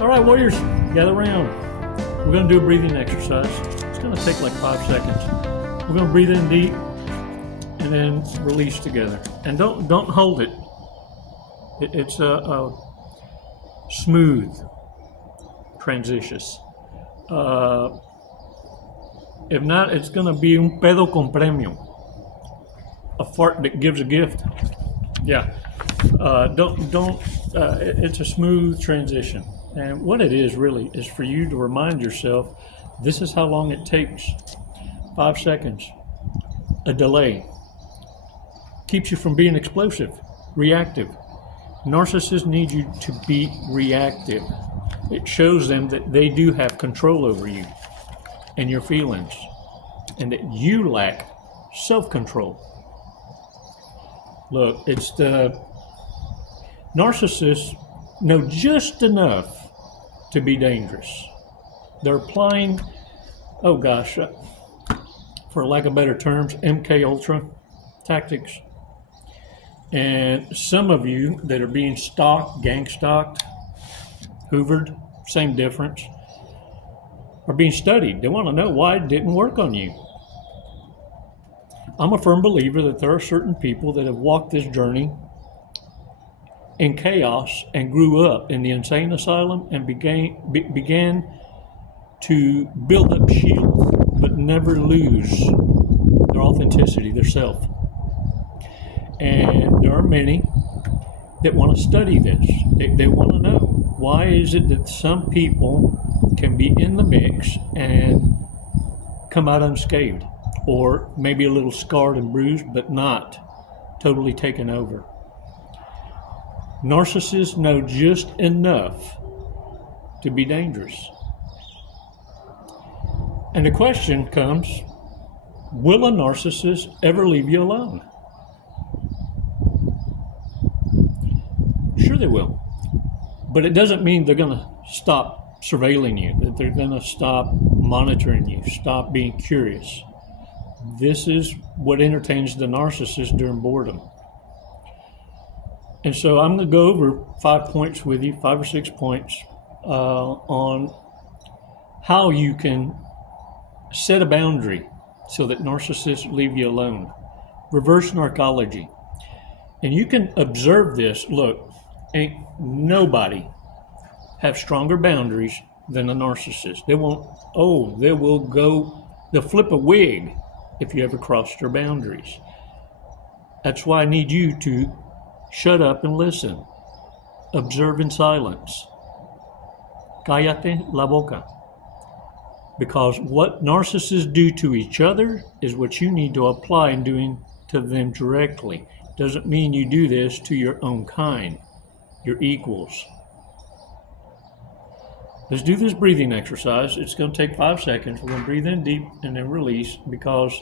All right, warriors, gather around. We're going to do a breathing exercise. It's going to take like 5 seconds. We're going to breathe in deep and then release together. And don't hold it. It's a smooth transition. If not, it's going to be un pedo con premio. A fart that gives a gift. Yeah. It's a smooth transition. And what it is really is for you to remind yourself, this is how long it takes. 5 seconds. A delay. Keeps you from being explosive, reactive. Narcissists need you to be reactive. It shows them that they do have control over you and your feelings, and that you lack self-control. Look, it's the narcissists know just enough to be dangerous. They're applying, for lack of better terms, MK Ultra tactics. And some of you that are being stalked, gang stalked, hoovered, same difference, are being studied. They want to know why it didn't work on you. I'm a firm believer that there are certain people that have walked this journey in chaos and grew up in the insane asylum and began to build up shields but never lose their authenticity, their self. And there are many that want to study this. They want to know, why is it that some people can be in the mix and come out unscathed, or maybe a little scarred and bruised, but not totally taken over? Narcissists know just enough to be dangerous. And the question comes, will a narcissist ever leave you alone? Sure they will. But it doesn't mean they're going to stop surveilling you, that they're going to stop monitoring you, stop being curious. This is what entertains the narcissist during boredom. And so I'm going to go over 5 points with you, 5 or 6 points, on how you can set a boundary so that narcissists leave you alone. Reverse narcology. And you can observe this. Look, ain't nobody have stronger boundaries than a narcissist. They'll flip a wig if you ever cross their boundaries. That's why I need you to shut up and listen. Observe in silence. Cállate la boca. Because what narcissists do to each other is what you need to apply in doing to them directly. Doesn't mean you do this to your own kind, your equals. Let's do this breathing exercise. It's going to take 5 seconds. We're going to breathe in deep and then release, because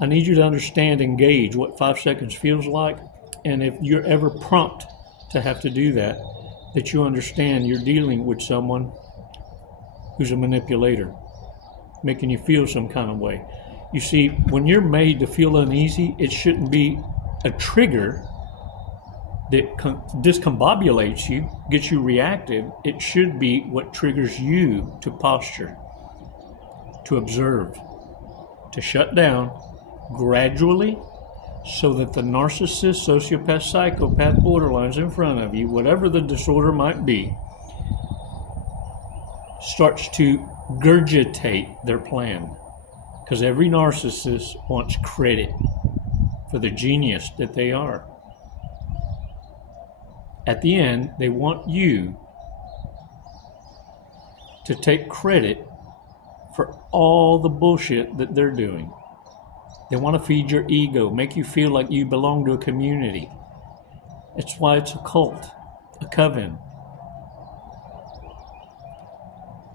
I need you to understand and gauge what 5 seconds feels like. And if you're ever prompt to have to do that, that you understand you're dealing with someone who's a manipulator, making you feel some kind of way. You see, when you're made to feel uneasy, it shouldn't be a trigger that discombobulates you, gets you reactive. It should be what triggers you to posture, to observe, to shut down gradually, so that the narcissist, sociopath, psychopath, borderlines in front of you, whatever the disorder might be, starts to gurgitate their plan. Because every narcissist wants credit for the genius that they are. At the end, they want you to take credit for all the bullshit that they're doing. They want to feed your ego, make you feel like you belong to a community. That's why it's a cult, a coven.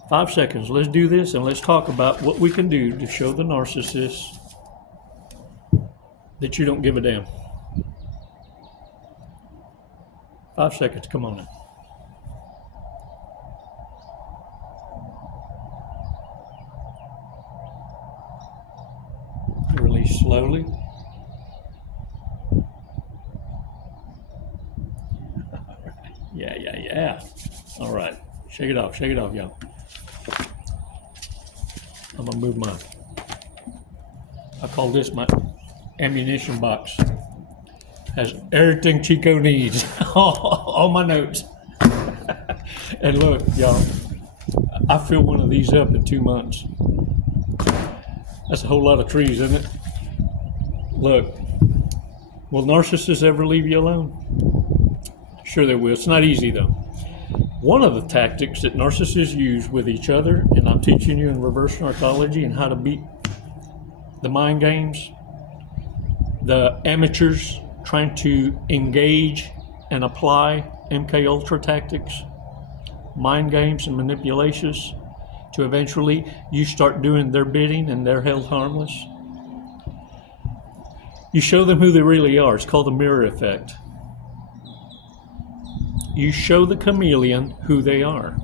5 seconds, let's do this, and let's talk about what we can do to show the narcissist that you don't give a damn. 5 seconds, come on in. Release slowly. Yeah. All right. Shake it off, y'all. I'm gonna move my, I call this my ammunition box. Has everything Chico needs, all my notes. And look, y'all, I fill one of these up in 2 months. That's a whole lot of trees, isn't it? Look, will narcissists ever leave you alone? Sure they will. It's not easy though. One of the tactics that narcissists use with each other, and I'm teaching you in reverse narcology and how to beat the mind games, the amateurs trying to engage and apply MK Ultra tactics, mind games and manipulations to eventually you start doing their bidding and they're held harmless. You show them who they really are. It's called the mirror effect. You show the chameleon who they are.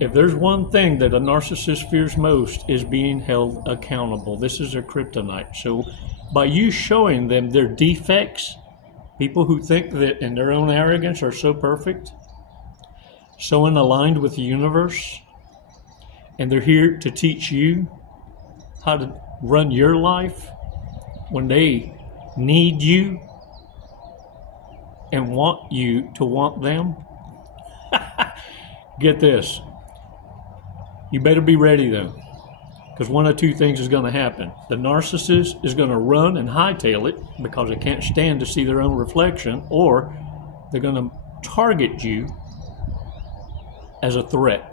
If there's one thing that a narcissist fears most is being held accountable. This is their kryptonite. So by you showing them their defects, people who think that in their own arrogance are so perfect, so aligned with the universe, and they're here to teach you how to run your life when they need you and want you to want them. Get this. You better be ready though, because one of two things is going to happen. The narcissist is going to run and hightail it because they can't stand to see their own reflection, or they're going to target you as a threat.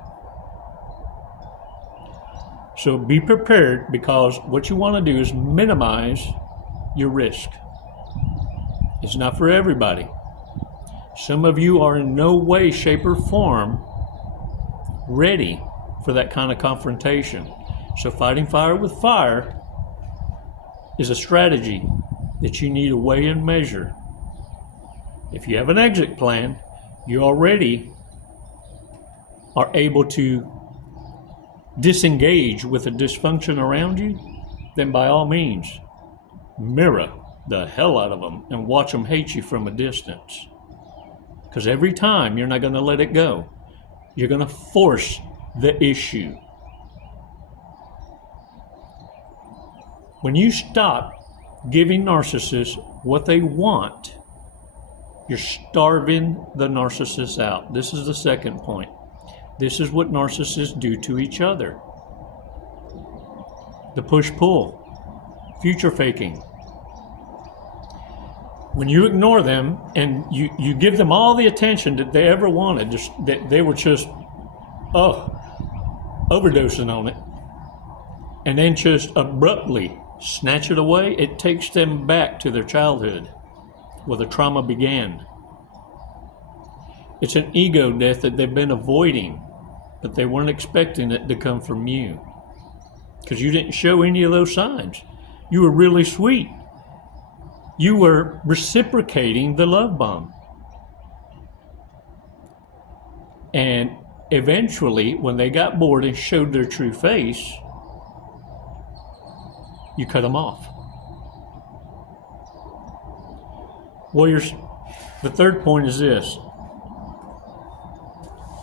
So be prepared, because what you want to do is minimize your risk. It's not for everybody. Some of you are in no way, shape, or form ready for that kind of confrontation. So fighting fire with fire is a strategy that you need to weigh and measure. If you have an exit plan, you already are able to disengage with the dysfunction around you, then by all means, mirror the hell out of them and watch them hate you from a distance. Because every time you're not going to let it go. You're going to force the issue. When you stop giving narcissists what they want, you're starving the narcissist out. This is the second point. This is what narcissists do to each other. The push-pull, future faking. When you ignore them and you give them all the attention that they ever wanted, just that they were just, overdosing on it, and then just abruptly snatch it away, it takes them back to their childhood where the trauma began. It's an ego death that they've been avoiding, but they weren't expecting it to come from you, because you didn't show any of those signs. You were really sweet. You were reciprocating the love bomb. And eventually, when they got bored and showed their true face, you cut them off. Warriors, the third point is this.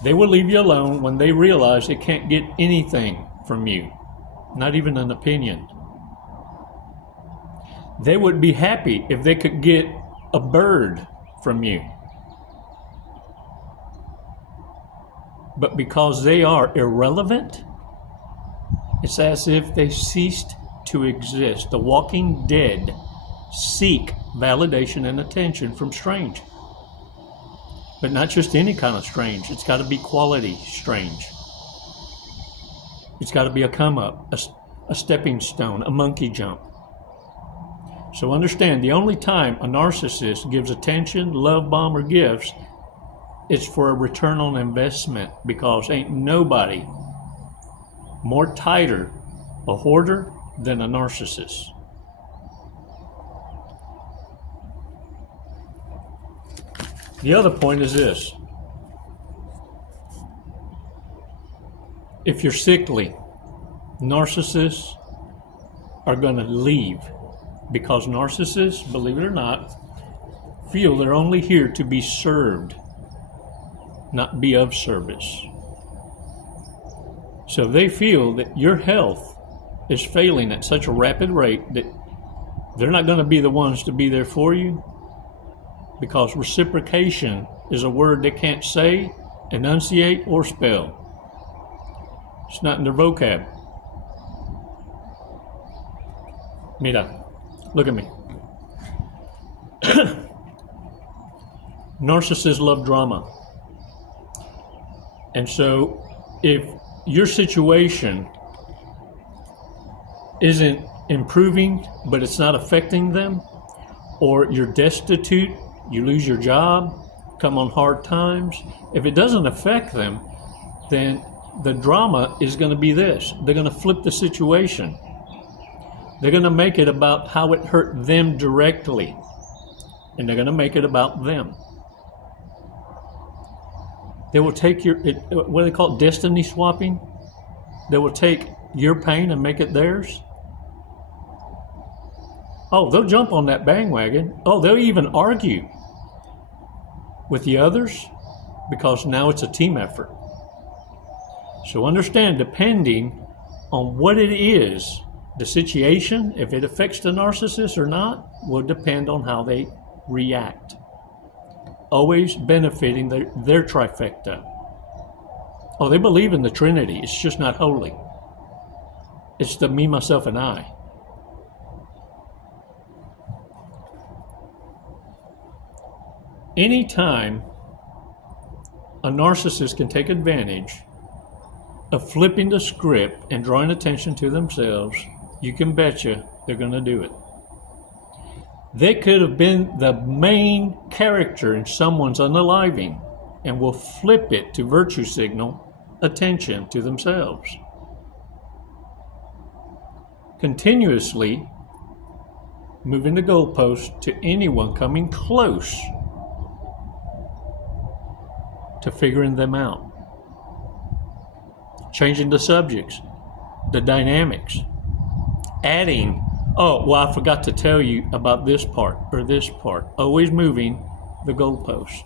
They will leave you alone when they realize they can't get anything from you, not even an opinion. They would be happy if they could get a bird from you. But because they are irrelevant, it's as if they ceased to exist. The walking dead seek validation and attention from strange. But not just any kind of strange. It's got to be quality strange. It's got to be a come up, a stepping stone, a monkey jump. So understand, the only time a narcissist gives attention, love bomb, or gifts, it's for a return on investment, because ain't nobody more tighter a hoarder than a narcissist. The other point is this. If you're sickly, narcissists are going to leave, because narcissists, believe it or not, feel they're only here to be served, not be of service. So they feel that your health is failing at such a rapid rate that they're not going to be the ones to be there for you, because reciprocation is a word they can't say, enunciate, or spell. It's not in their vocab. Mira, look at me. Narcissists love drama. And so if your situation isn't improving, but it's not affecting them, or you're destitute, you lose your job, come on hard times, if it doesn't affect them, then the drama is going to be this. They're going to flip the situation. They're going to make it about how it hurt them directly, and they're going to make it about them. They will take what do they call it, destiny swapping? They will take your pain and make it theirs. Oh, they'll jump on that bandwagon. Oh, they'll even argue with the others, because now it's a team effort. So understand, depending on what it is, the situation, if it affects the narcissist or not, will depend on how they react. Always benefiting their trifecta. Oh, they believe in the Trinity. It's just not holy. It's the me, myself, and I. Anytime a narcissist can take advantage of flipping the script and drawing attention to themselves, you can betcha they're going to do it. They could have been the main character in someone's unaliving and will flip it to virtue signal attention to themselves. Continuously moving the goalpost to anyone coming close to figuring them out. Changing the subjects, the dynamics, adding, oh, well, I forgot to tell you about this part or this part. Always moving the goalpost.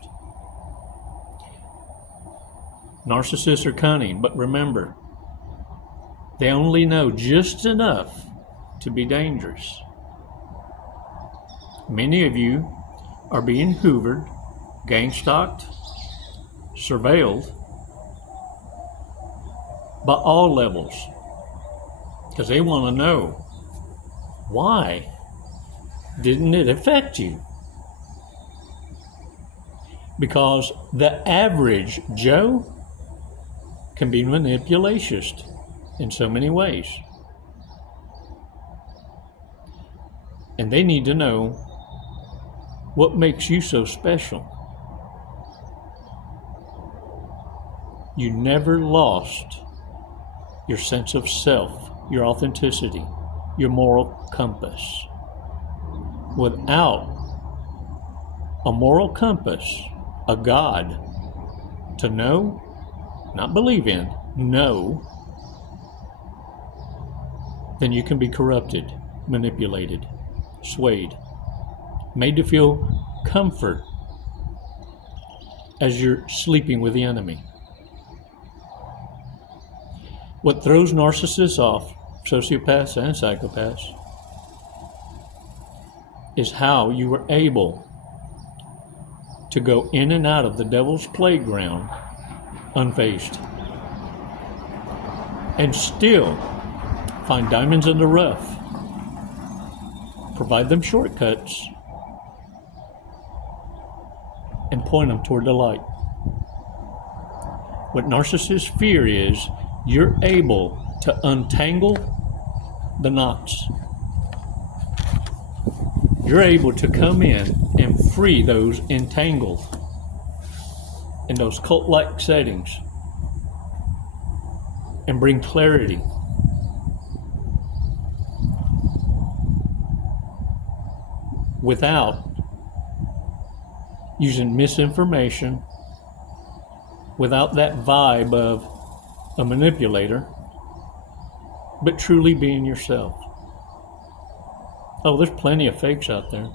Narcissists are cunning, but remember, they only know just enough to be dangerous. Many of you are being hoovered, gang-stalked, surveilled by all levels, because they want to know, why didn't it affect you? Because the average Joe can be manipulationist in so many ways. And they need to know what makes you so special. You never lost your sense of self, your authenticity, your moral compass. Without a moral compass, a God to know, not believe in, know, then you can be corrupted, manipulated, swayed, made to feel comfort as you're sleeping with the enemy. What throws narcissists off, sociopaths and psychopaths, is how you were able to go in and out of the devil's playground unfazed and still find diamonds in the rough, provide them shortcuts, and point them toward the light. What narcissists fear is you're able to untangle the knots. You're able to come in and free those entangled in those cult-like settings and bring clarity. Without using misinformation, without that vibe of a manipulator, but truly being yourself. Oh, there's plenty of fakes out there.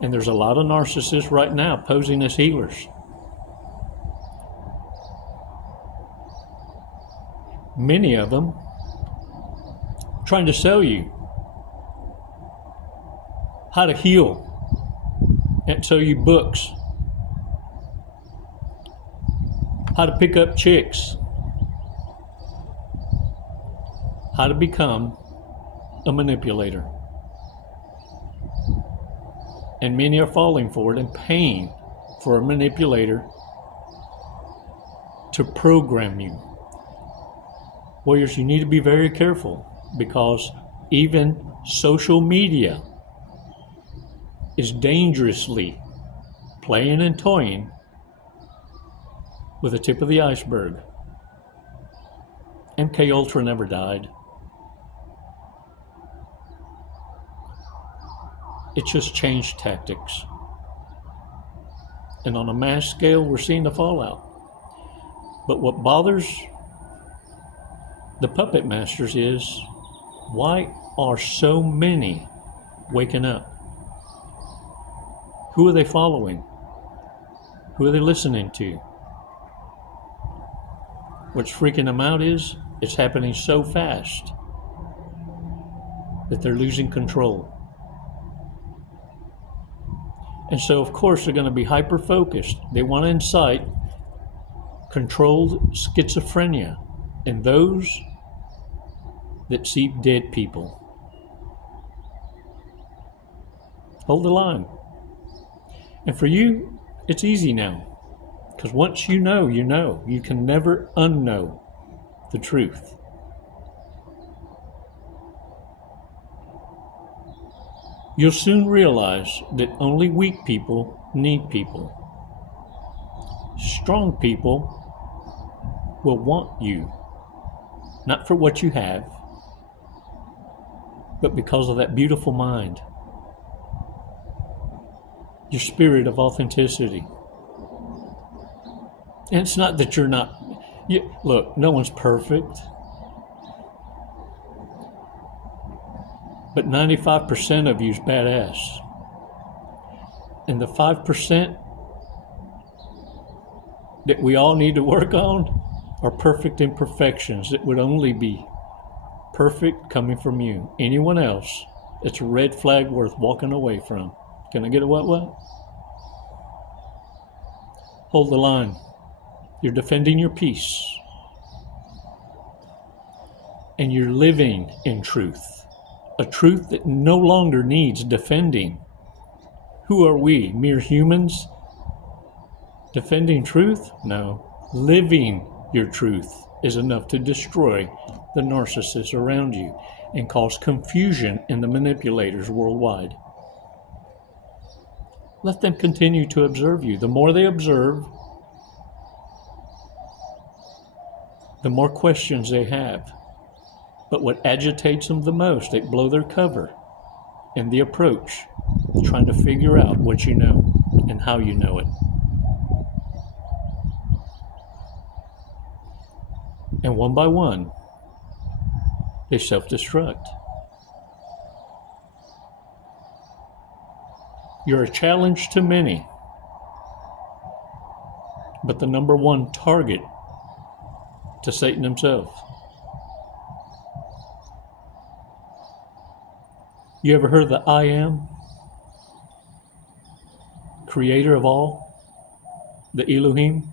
And there's a lot of narcissists right now posing as healers. many of them trying to sell you how to heal and sell you books, how to pick up chicks, how to become a manipulator. And many are falling for it and paying for a manipulator to program you. Warriors, you need to be very careful, because even social media is dangerously playing and toying with the tip of the iceberg. MK Ultra never died. It just changed tactics. And on a mass scale, we're seeing the fallout. But what bothers the puppet masters is, why are so many waking up? Who are they following? Who are they listening to? What's freaking them out is, it's happening so fast that they're losing control. And so, of course, they're going to be hyper-focused. They want to incite controlled schizophrenia in those that see dead people. Hold the line. And for you, it's easy now. Because once you know, you know. You can never unknow the truth. You'll soon realize that only weak people need people. Strong people will want you, not for what you have, but because of that beautiful mind, your spirit of authenticity. And it's not that you're not, look, no one's perfect, but 95% of you is badass. And the 5% that we all need to work on are perfect imperfections that would only be perfect coming from you. Anyone else, it's a red flag worth walking away from. Can I get a what? Hold the line. You're defending your peace. And you're living in truth. A truth that no longer needs defending. Who are we, mere humans? Defending truth? No. Living your truth is enough to destroy the narcissists around you and cause confusion in the manipulators worldwide. Let them continue to observe you. The more they observe, the more questions they have. But what agitates them the most, they blow their cover in the approach, trying to figure out what you know and how you know it. And one by one, they self-destruct. You're a challenge to many, but the number one target to Satan himself. You ever heard of the I Am? Creator of all? The Elohim?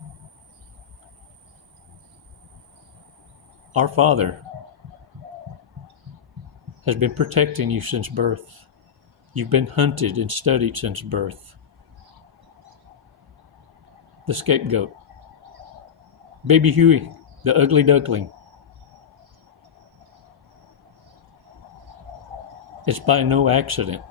Our Father has been protecting you since birth. You've been hunted and studied since birth. The scapegoat. Baby Huey, the ugly duckling. It's by no accident.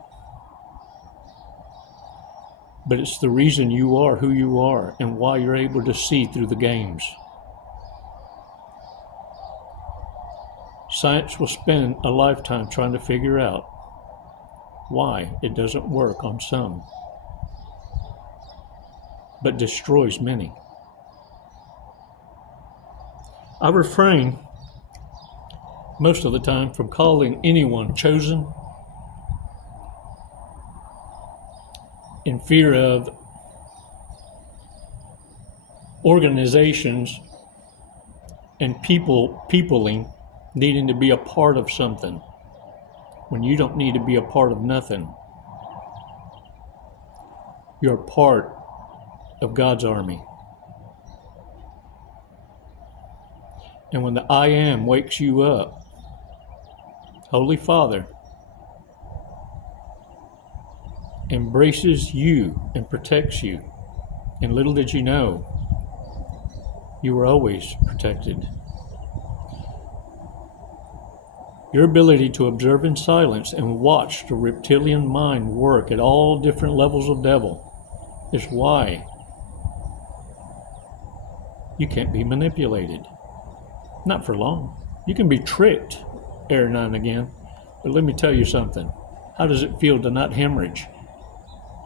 But it's the reason you are who you are and why you're able to see through the games. Science will spend a lifetime trying to figure out why it doesn't work on some, but destroys many. I refrain most of the time from calling anyone chosen in fear of organizations and peopling, needing to be a part of something when you don't need to be a part of nothing. You're a part of God's army. And when the I Am wakes you up, Holy Father embraces you and protects you. And little did you know, you were always protected. Your ability to observe in silence and watch the reptilian mind work at all different levels of devil is why you can't be manipulated. Not for long. You can be tricked every now and again, but let me tell you something. How does it feel to not hemorrhage?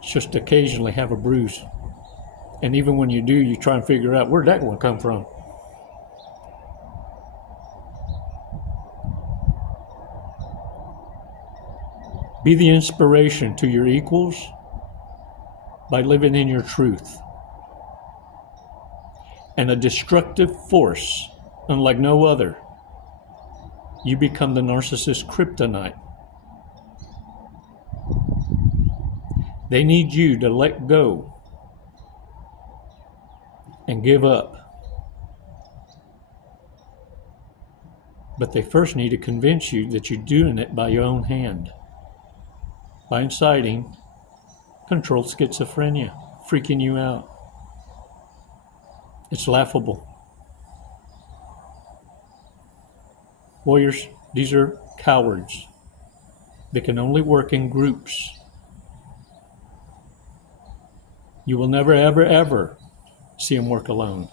Just occasionally have a bruise. And even when you do, you try and figure out where'd that one come from. Be the inspiration to your equals by living in your truth. And a destructive force, unlike no other, you become the narcissist kryptonite. They need you to let go and give up. But they first need to convince you that you're doing it by your own hand. By inciting controlled schizophrenia, freaking you out. It's laughable. Warriors, these are cowards. They can only work in groups. You will never, ever, ever see them work alone.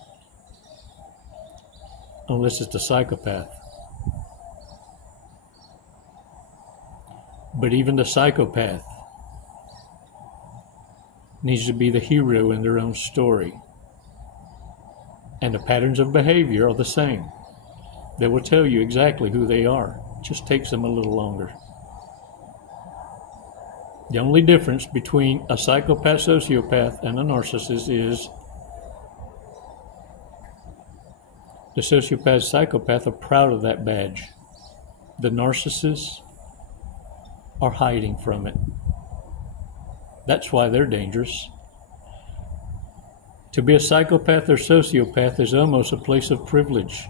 Unless it's a psychopath. But even the psychopath needs to be the hero in their own story. And the patterns of behavior are the same. They will tell you exactly who they are. It just takes them a little longer. The only difference between a psychopath, sociopath, and a narcissist is the sociopath, psychopath are proud of that badge. The narcissists are hiding from it. That's why they're dangerous. To be a psychopath or sociopath is almost a place of privilege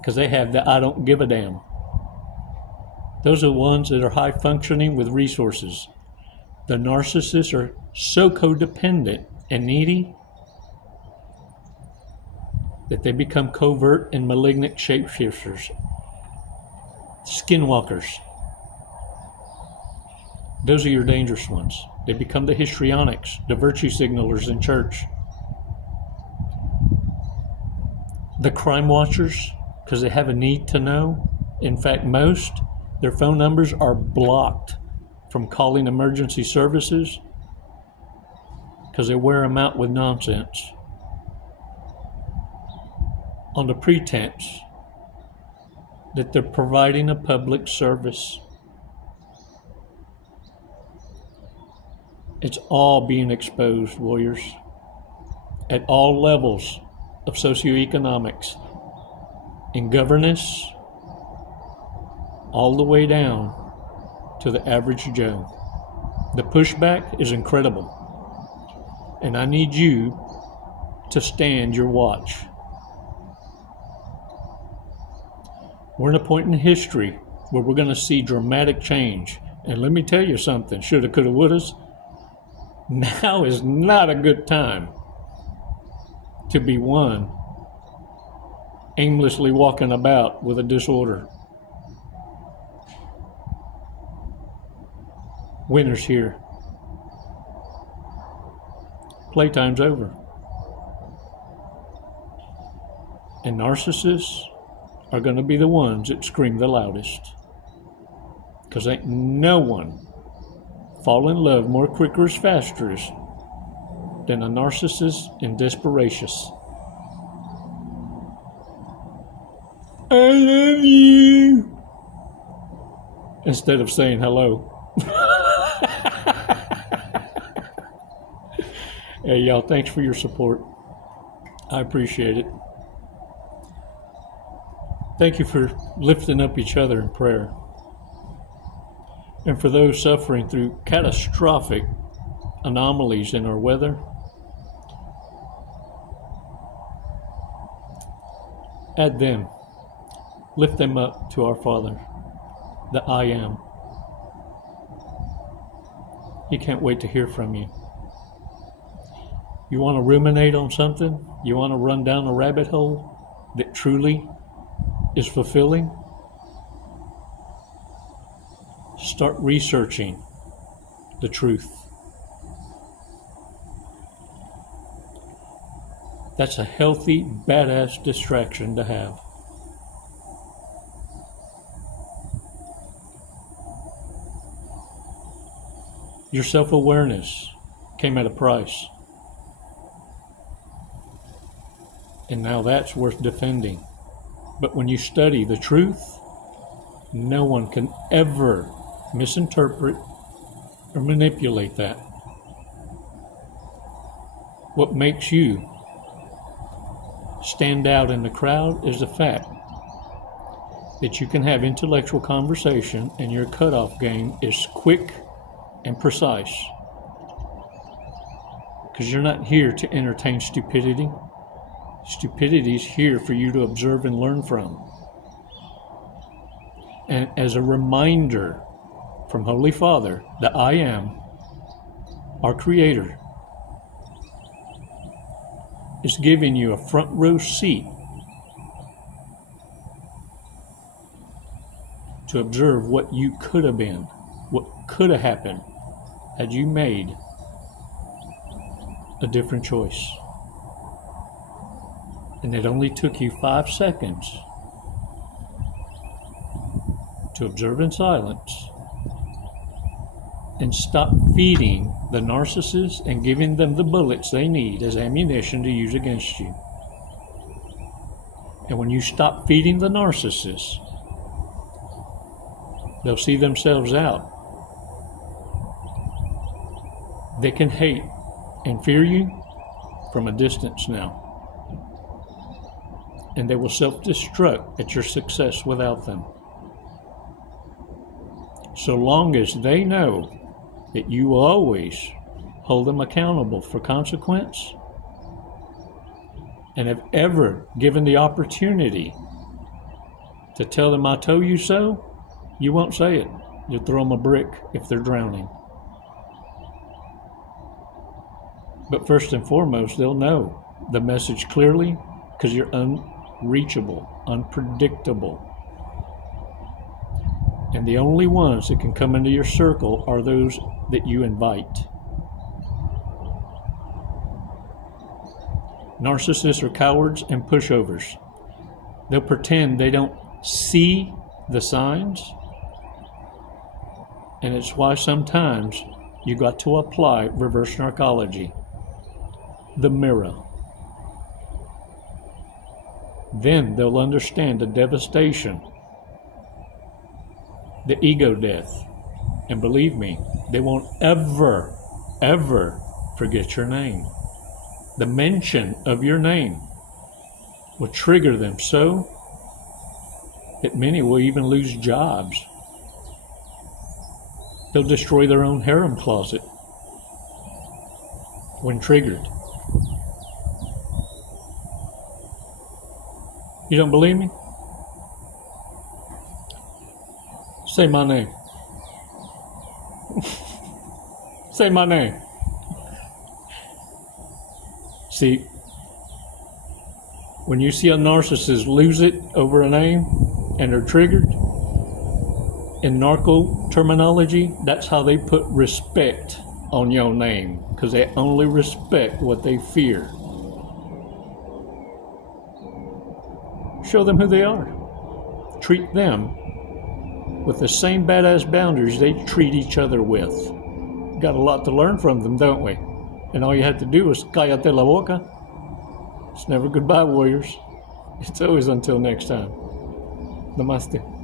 because they have the I don't give a damn. Those are the ones that are high functioning with resources. The narcissists are so codependent and needy that they become covert and malignant shapeshifters, skinwalkers. Those are your dangerous ones. They become the histrionics, the virtue signalers in church. The crime watchers, because they have a need to know. In fact, most, their phone numbers are blocked from calling emergency services because they wear them out with nonsense on the pretense that they're providing a public service. It's all being exposed, warriors, at all levels of socioeconomics, in governance, all the way down to the average Joe. The pushback is incredible. And I need you to stand your watch. We're in a point in history where we're going to see dramatic change. And let me tell you something, shoulda, coulda, wouldas. Now is not a good time to be one aimlessly walking about with a disorder. Winter's here. Playtime's over. And narcissists are going to be the ones that scream the loudest. Because ain't no one fall in love more quicker as faster than a narcissist in desperation. I love you. Instead of saying hello. Hey, y'all, thanks for your support. I appreciate it. Thank you for lifting up each other in prayer. And for those suffering through catastrophic anomalies in our weather, add them. Lift them up to our Father, the I Am. He can't wait to hear from you. You want to ruminate on something? You want to run down a rabbit hole that truly is fulfilling? Start researching the truth. That's a healthy, badass distraction to have. Your self-awareness came at a price. And now that's worth defending. But when you study the truth, no one can ever misinterpret or manipulate that. What makes you stand out in the crowd is the fact that you can have intellectual conversation and your cutoff game is quick and precise. Because you're not here to entertain stupidity. Stupidity is here for you to observe and learn from. And as a reminder from Holy Father, the I Am, our Creator, is giving you a front row seat to observe what you could have been, what could have happened had you made a different choice. And it only took you 5 seconds to observe in silence and stop feeding the narcissists and giving them the bullets they need as ammunition to use against you. And when you stop feeding the narcissists, they'll see themselves out. They can hate and fear you from a distance now. And they will self-destruct at your success without them. So long as they know that you will always hold them accountable for consequence and have ever given the opportunity to tell them I told you so, you won't say it. You'll throw them a brick if they're drowning. But first and foremost, they'll know the message clearly because you're unreachable, unpredictable. And the only ones that can come into your circle are those that you invite. Narcissists are cowards and pushovers. They'll pretend they don't see the signs. And it's why sometimes you got to apply reverse narcology, the mirror. Then they'll understand the devastation, the ego death. And believe me, they won't ever, ever forget your name. The mention of your name will trigger them so that many will even lose jobs. They'll destroy their own harem closet when triggered. You don't believe me? Say my name. Say my name. See, when you see a narcissist lose it over a name and they're triggered, in narco terminology, that's how they put respect on your name, because they only respect what they fear. Show them who they are. Treat them with the same badass boundaries they treat each other with. Got a lot to learn from them, don't we? And all you have to do is cállate la boca. It's never goodbye, warriors. It's always until next time. Namaste.